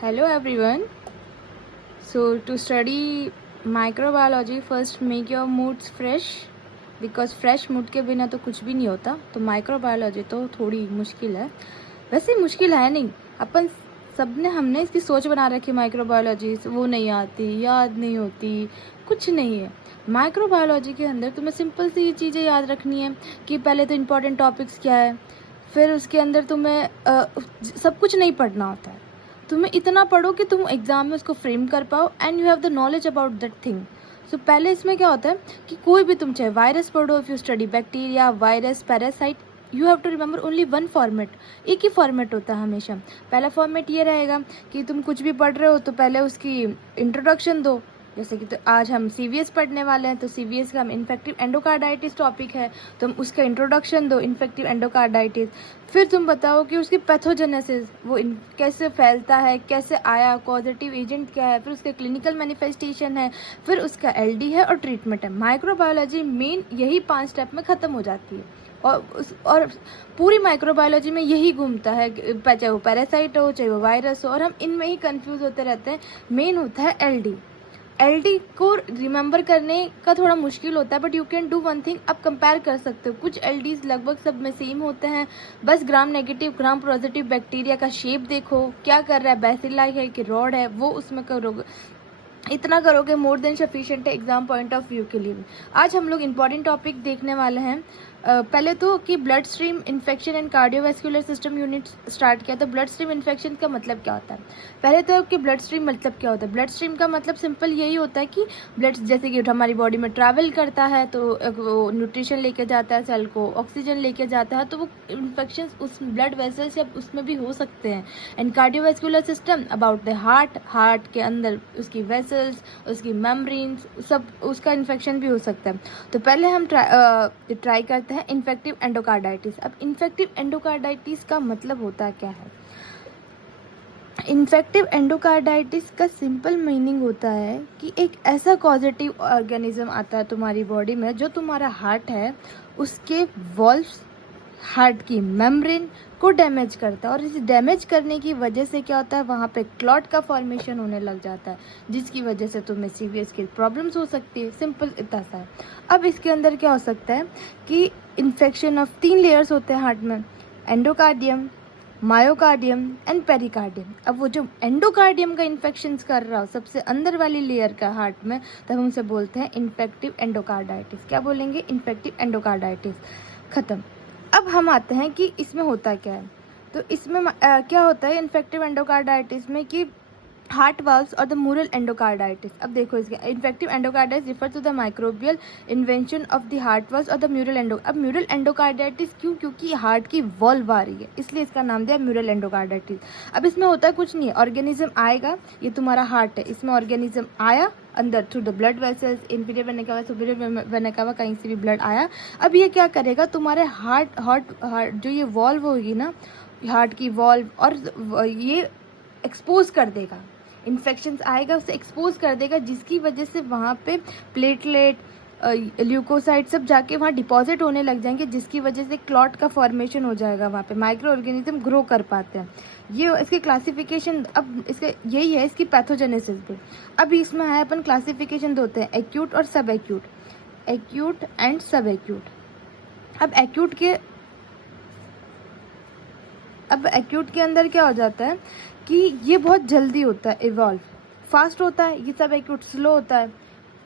Hello everyone. So to study microbiology, first make your moods fresh because fresh mood के बिना तो कुछ भी नहीं होता. तो माइक्रोबायोलॉजी तो थोड़ी मुश्किल है. वैसे मुश्किल है नहीं, अपन हमने इसकी सोच बना रखी. माइक्रोबायोलॉजी वो नहीं आती, याद नहीं होती, कुछ नहीं है. माइक्रोबायोलॉजी के अंदर तुम्हें सिंपल सी चीज़ें याद रखनी है कि पहले तो इम्पोर्टेंट टॉपिक्स क्या है, फिर उसके अंदर तुम्हें सब कुछ नहीं पढ़ना होता है. तुम्हें इतना पढ़ो कि तुम एग्जाम में उसको फ्रेम कर पाओ and you have the knowledge about that thing. So पहले इसमें क्या होता है कि कोई भी तुम चाहे वायरस पढ़ो, if you study bacteria, virus, parasite, you have to remember only one format. एक ही फॉर्मेट होता है हमेशा. पहला फॉर्मेट ये रहेगा कि तुम कुछ भी पढ़ रहे हो तो पहले उसकी इंट्रोडक्शन दो. जैसे कि तो आज हम CVS पढ़ने वाले हैं, तो CVS का हम इन्फेक्टिव एंडोकार्डाइटिस टॉपिक है, तो हम उसका इंट्रोडक्शन दो, इन्फेक्टिव एंडोकार्डाइटिस. फिर तुम बताओ कि उसकी पैथोजेनेसिस, वो कैसे फैलता है, कैसे आया, कॉजेटिव एजेंट क्या है, फिर उसके क्लिनिकल मैनिफेस्टेशन है, फिर उसका LD है और ट्रीटमेंट है. माइक्रोबायोलॉजी मेन यही 5 स्टेप में ख़त्म हो जाती है. और पूरी माइक्रोबायोलॉजी में यही घूमता है, चाहे वो पैरासाइट हो, चाहे वो वायरस हो, और हम इनमें ही कंफ्यूज होते रहते हैं. मेन होता है LD को रिमेंबर करने का थोड़ा मुश्किल होता है, but you can do one thing. आप कंपेयर कर सकते हो. कुछ LDs लगभग सब में सेम होते हैं, बस gram negative gram positive bacteria का शेप देखो, क्या कर रहा है, बैसिलाई है कि रॉड है, वो उसमें करोगे. इतना करोगे मोर देन सफिशिएंट है एग्जाम पॉइंट ऑफ व्यू के लिए. आज हम लोग इंपॉर्टेंट टॉपिक देखने वाले हैं. पहले तो कि blood stream infection and cardiovascular system unit start किया. तो ब्लड स्ट्रीम इन्फेक्शन का मतलब क्या होता है? पहले तो कि ब्लड स्ट्रीम मतलब क्या होता है. ब्लड स्ट्रीम का मतलब सिंपल यही होता है कि ब्लड जैसे कि हमारी बॉडी में ट्रैवल करता है, तो वो न्यूट्रिशन लेके जाता है, सेल को ऑक्सीजन लेके जाता है, तो वो इन्फेक्शन उस ब्लड वेसल्स या उसमें भी हो सकते हैं. And cardiovascular system about the heart के अंदर उसकी वेसल्स, उसकी मेम्ब्रेन्स, सब उसका इन्फेक्शन भी हो सकता है. तो पहले हम ट्राई करते हैं इन्फेक्टिव एंडोकार्डाइटिस. अब इन्फेक्टिव एंडोकार्डाइटिस का मतलब होता क्या है? इन्फेक्टिव एंडोकार्डाइटिस का सिंपल मीनिंग होता है कि एक ऐसा कॉजेटिव ऑर्गेनिज्म आता है तुम्हारी बॉडी में जो तुम्हारा हार्ट है उसके वॉल्व्स, हार्ट की मेम्ब्रेन को डैमेज करता है. और इस डैमेज करने की वजह से क्या होता है, वहाँ पे क्लॉट का फॉर्मेशन होने लग जाता है, जिसकी वजह से तुम्हें सीवियस की प्रॉब्लम्स हो सकती है. सिंपल इतना सा है. अब इसके अंदर क्या हो सकता है कि इन्फेक्शन ऑफ 3 लेयर्स होते हैं हार्ट में: एंडोकार्डियम, मायोकार्डियम एंड पेरिकार्डियम. अब वो जो एंडोकार्डियम का इन्फेक्शन कर रहा हो सबसे अंदर वाली लेयर का हार्ट में, तब हम उसे बोलते हैं इन्फेक्टिव एंडोकार्डाइटिस. क्या बोलेंगे? Infective endocarditis. ख़त्म. अब हम आते हैं कि इसमें होता क्या है. तो इसमें क्या होता है इन्फेक्टिव एंडोकार्डाइटिस में कि हार्ट वाल्व्स और द म्यूरल एंडोकार्डाइटिस. अब देखो इसके infective endocarditis refer to the microbial invention of the heart valves और द म्यूरल अब म्यूरल एंडोकार्डाइटिस क्यों? क्योंकि हार्ट की वॉल्व आ रही है, इसलिए इसका नाम दिया म्यूरल एंडोकार्डाइटिस. अब इसमें होता कुछ नहीं है. ऑर्गेनिज्म आएगा, ये तुम्हारा हार्ट है, इसमें ऑर्गेनिज्म आया अंदर through the blood vessels, inferior vena cava, superior vena cava, कहीं से भी ब्लड आया. अब ये क्या करेगा, तुम्हारे हार्ट जो ये वॉल्व होगी ना, हार्ट की वॉल्व, और ये एक्सपोज कर देगा. इन्फेक्शंस आएगा, उसे एक्सपोज कर देगा, जिसकी वजह से वहाँ पे प्लेटलेट, ल्यूकोसाइट सब जाके वहाँ डिपॉजिट होने लग जाएंगे, जिसकी वजह से क्लॉट का फॉर्मेशन हो जाएगा. वहाँ पे माइक्रो ऑर्गेनिज्म ग्रो कर पाते हैं. ये इसकी क्लासिफिकेशन अब इसके यही है, इसकी पैथोजेनेसिस भी. अब इसमें है अपन क्लासिफिकेशन दो होते हैं, एक्यूट और सब एक्यूट. एक्यूट एंड सब एक्यूट. अब एक्यूट के अंदर क्या हो जाता है कि ये बहुत जल्दी होता है, इवॉल्व फास्ट होता है. ये सब एक्यूट स्लो होता है.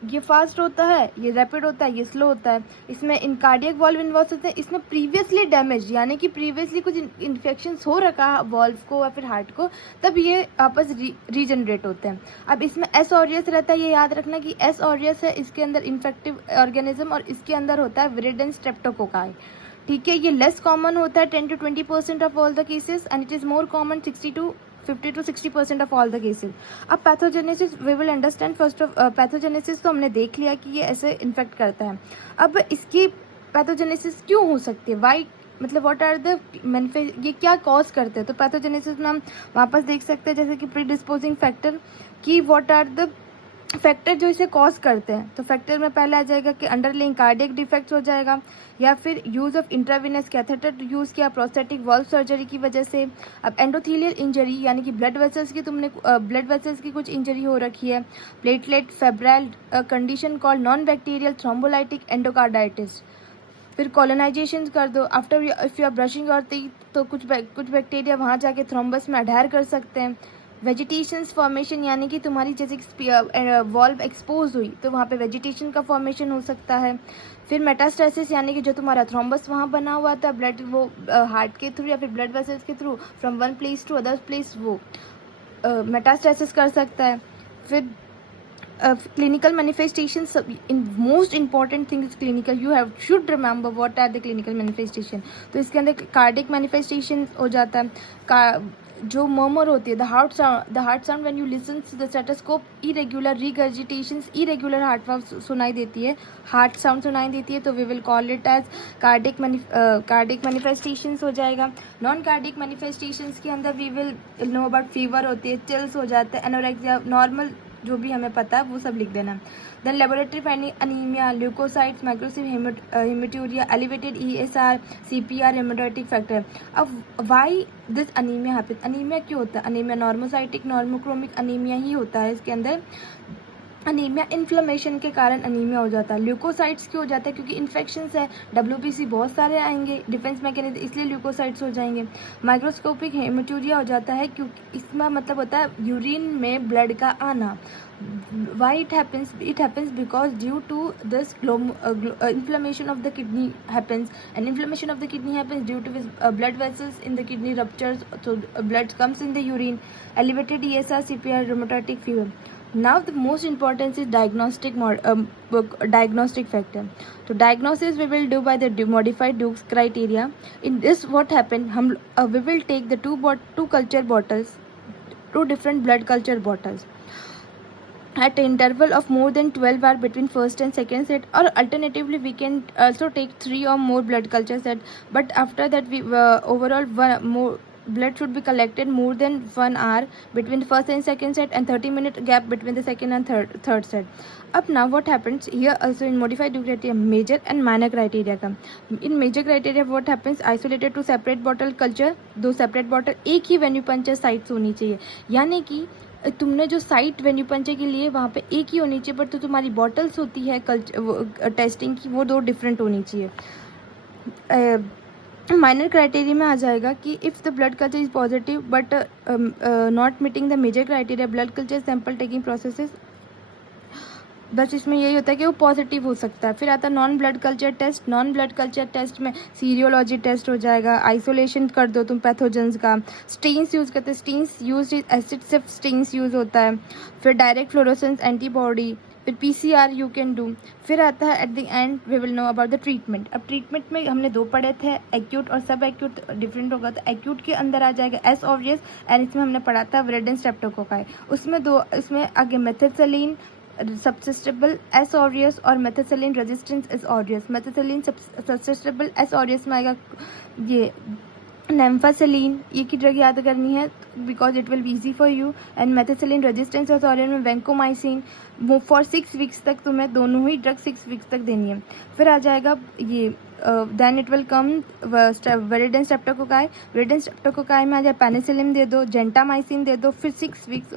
ये फास्ट होता है, ये रैपिड होता है, ये स्लो होता है. इसमें इन कार्डियक वॉल्व इन्वॉल्व होते हैं. इसमें प्रीवियसली डैमेज, यानी कि प्रीवियसली कुछ इन्फेक्शंस हो रखा वॉल्व को या फिर हार्ट को, तब ये आपस रीजनरेट होते हैं. अब इसमें एस ऑरियस रहता है. ये याद रखना कि एस ऑरियस है, इसके अंदर इन्फेक्टिव ऑर्गेनिज्म, और इसके अंदर होता है विरिडेन स्ट्रेप्टोकोकाई. ठीक है, ये लेस कॉमन होता है 10 to 20% of all the cases, and it is more common 50 to 60% of all the cases. अब pathogenesis we will understand. First of pathogenesis तो हमने देख लिया कि ये ऐसे इन्फेक्ट करता है. अब इसकी पैथोजेनेसिस क्यों हो सकती है, वाई, मतलब व्हाट आर द ये क्या कॉज करते हैं. तो पैथोजेनेसिस में हम वापस देख सकते हैं जैसे कि प्री डिस्पोजिंग फैक्टर, कि व्हाट आर द फैक्टर जो इसे कॉज करते हैं, तो फैक्टर में पहले आ जाएगा कि अंडरलाइंग कार्डियक डिफेक्ट्स हो जाएगा, या फिर use of intravenous catheter use किया प्रोस्थेटिक वॉल्व सर्जरी की वजह से। अब एंडोथेलियल इंजरी यानी कि ब्लड वेसल्स की कुछ इंजरी हो रखी है, platelet febrile condition called non bacterial thrombolytic endocarditis. फिर कॉलोनाइजेशन कर दो after if you are brushing your teeth, तो कुछ बैक्टीरिया वहाँ जाके थ्रोम्बस में अडैर कर सकते हैं। वेजिटेशंस फॉर्मेशन यानी कि तुम्हारी जैसे वॉल्व एक्सपोज हुई तो वहाँ पे वेजिटेशन का फॉर्मेशन हो सकता है। फिर मेटास्टेसिस यानी कि जो तुम्हारा थ्रोम्बस वहाँ बना हुआ था ब्लड वो हार्ट के थ्रू या फिर ब्लड वेसल्स के through from one place to other place, वो मेटास्टेसिस कर सकता है। फिर clinical manifestations, in most important thing is clinical, you should remember what are the clinical manifestation। तो इसके अंदर कार्डिक manifestations हो जाता है, जो मर्मर होती है, the heart sound when you listen to the stethoscope, irregular regurgitations, irregular heart valve सुनाई देती है, heart sound सुनाई देती है, तो we will call it as cardiac manifestations हो जाएगा। नॉन कार्डिक manifestations के अंदर we will know about fever होती है, chills हो जाते हैं, anorexia, नॉर्मल जो भी हमें पता है वो सब लिख देना। Then laboratory finding anaemia, leukocytes, microscopic haematuria, elevated ESR, CPR, haematotic factor. अब why this anaemia happens, anaemia क्यों होता है? अनीमिया नॉर्मोसाइटिक नॉर्मोक्रोमिक अनीमिया ही होता है। इसके अंदर अनीमिया इन्फ्लेमेशन के कारण अनीमिया हो जाता है। ल्यूकोसाइट्स क्यों हो जाता है? क्योंकि इन्फेक्शंस है, WBC बहुत सारे आएंगे, डिफेंस मैकेनिज्म, इसलिए ल्यूकोसाइट्स हो जाएंगे। माइक्रोस्कोपिक हेमेटूरिया हो जाता है क्योंकि इसका मतलब होता है यूरिन में ब्लड का आना। Why it happens? It happens because due to this inflammation of the kidney happens, and inflammation of the kidney happens due to blood vessels in the kidney ruptures, so blood comes in the urine. Elevated ESR, CPR, rheumatic fever. Now the most important is diagnostic factor. So diagnosis we will do by the modified Dukes criteria. In this what happened, we will take the two culture bottles, two different blood culture bottles at an interval of more than 12 hours between first and second set, or alternatively we can also take 3 or more blood culture set, but after that we overall one more blood should be collected more than 1 hour between the first and second set, and 30-minute gap between the second and third set. Up now what happens here also in modified Duke criteria, major and minor criteria come. In major criteria what happens, isolated to separate bottle culture, दो separate bottle, एक ही venue puncture sites होनी चाहिए, यानी कि तुमने जो site venue puncture के लिए वहाँ पे एक ही होनी चाहिए, बट तो तुम्हारी बॉटल्स होती है टेस्टिंग की वो दो डिफरेंट होनी चाहिए। माइनर क्राइटेरिया में आ जाएगा कि if the blood culture is positive but not meeting the major criteria, blood culture sample taking processes, बस इसमें यही होता है कि वो पॉजिटिव हो सकता है। फिर आता है non blood culture test. Non blood culture test में सीरियोलॉजी टेस्ट हो जाएगा, आइसोलेशन कर दो तुम पैथोजेंस का, स्टेन्स यूज़ करते हैं, स्टेन्स यूज एसिड सिर्फ स्टेन्स यूज़ होता है। फिर डायरेक्ट फ्लोरोसेंस एंटीबॉडी, फिर PCR यू कैन डू। फिर आता है at the end we will know about the treatment. अब ट्रीटमेंट में हमने दो पढ़े थे, एक्यूट और सब एक्यूट डिफरेंट होगा। तो एक्यूट के अंदर आ जाएगा एस ऑरियस, एंड इसमें हमने पढ़ा था विरेडेन स्ट्रेप्टोकोकाई। इसमें आगे मेथिसिलिन सब्सिस्टेबल एस ऑरियस और methicillin resistance S aureus. Methicillin susceptible S aureus में आएगा ये नेम्फासिलिन, ये की ड्रग याद करनी है because it will be easy for you. And methicillin resistance S aureus में वैंकोमाइसिन। वो फॉर 6 वीक्स तक तुम्हें दोनों ही ड्रग 6 वीक्स तक देनी है। फिर आ जाएगा ये then it will come viridans streptococci. Viridans streptococci में आ जाए पेनिसिलिन दे दो, जेंटामाइसिन दे दो। फिर 6 वीक्स,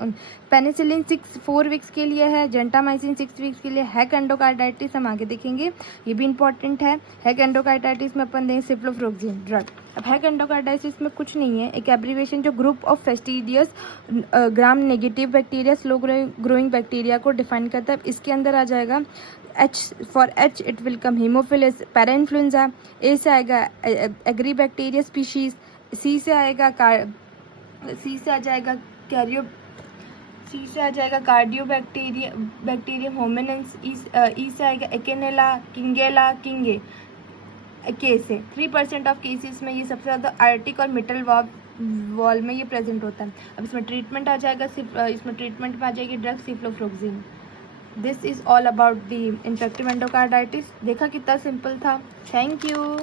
पेनिसिलिन 4 वीक्स के लिए है, जेंटामाइसिन 6 वीक्स के लिए। हैक एंडोकार्डाइटिस हम आगे देखेंगे, ये भी इंपॉर्टेंट है। हैक एंडोकार्डाइटिस में अपन देंगे सिफ्लोफ्लोक्सिन ड्रग। अब हैक एंडोकार्डाइटिस में कुछ नहीं है, एक एब्रीवेशन जो group of fastidious gram negative bacteria slow growing bacteria को डिफाइन करता है। इसके अंदर आ जाएगा for H it will come Haemophilus, parainfluenzae. A से आएगा एग्री बैक्टीरिया स्पीशीज। सी से आ जाएगा कार्डियो बैक्टीरियम होमिनेंस। ई से आएगा एकेनेला किंगेला किंगे। के से 3% ऑफ केसेस में ये सबसे ज़्यादा आर्टिक और मिडल वॉल में ये प्रेजेंट होता है। अब इसमें ट्रीटमेंट आ जाएगा, इसमें ट्रीटमेंट में आ जाएगी drug ciprofloxacin. This is all about the infective endocarditis. देखा कितना सिंपल था। Thank you.